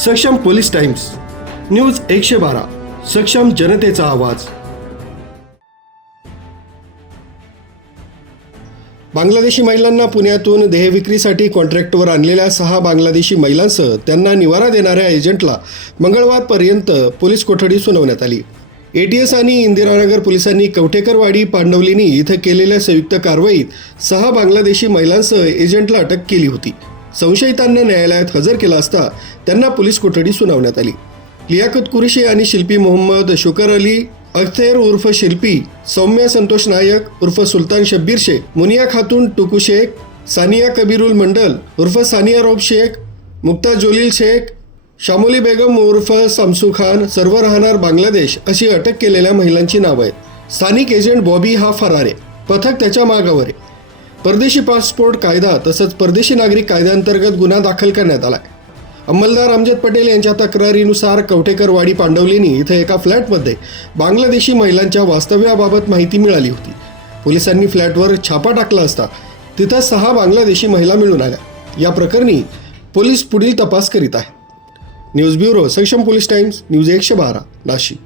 सक्षम police times, news 112, सक्षम जनतेचा आवाज। बांगलादेशी महिलांना पुण्यातून देहविक्रीसाठी कॉन्ट्रॅक्टवर आणलेल्या 6 बांगलादेशी महिलांसह त्यांना निवारा देणाऱ्या एजंटला मंगळवारपर्यंत पोलीस कोठडी सुनावण्यात आली। एटीएस आणि इंदिरानगर पोलिसांनी कवठेकरवाडी पांडवलिनी इथं केलेल्या संयुक्त कारवाईत 6 बांगलादेशी महिलांसह एजंटला अटक केली होती। संशयितांना न्यायालयात हजर केला असता त्यांना पोलीस कोठडी सुनावण्यात आली। लियाकत कुरेशी आणि शिल्पी मोहम्मद शुकर अली अख्तर उर्फ शिल्पी, सौम्या संतोष नायक उर्फ सुलतान शब्बीर शेख, मुनिया खातून टुकू शेख, सानिया कबीरुल मंडल उर्फ सानिया रौफ शेख, मुक्ता जोलील शेख, शामोली बेगम उर्फ समसू खान सर्व राहणार बांगलादेश अशी अटक केलेल्या महिलांची नावं आहेत। स्थानिक एजंट बॉबी हा फरार आहे, पथक त्याच्या मागावर आहे। परदेशी पासपोर्ट कायदा तसंच परदेशी नागरिक कायद्याअंतर्गत गुन्हा दाखल करण्यात आला। अंमलदार अमजद पटेल यांच्या तक्रारीनुसार कवठेकरवाडी पांडवलिनी इथं एका फ्लॅटमध्ये बांगलादेशी महिलांच्या वास्तव्याबाबत माहिती मिळाली होती। पोलिसांनी फ्लॅटवर छापा टाकला असता तिथं 6 बांगलादेशी महिला मिळून आल्या। या प्रकरणी पोलीस पुढील तपास करीत आहेत। न्यूज ब्युरो, सक्षम पोलीस टाइम्स, न्यूज 112, नाशिक।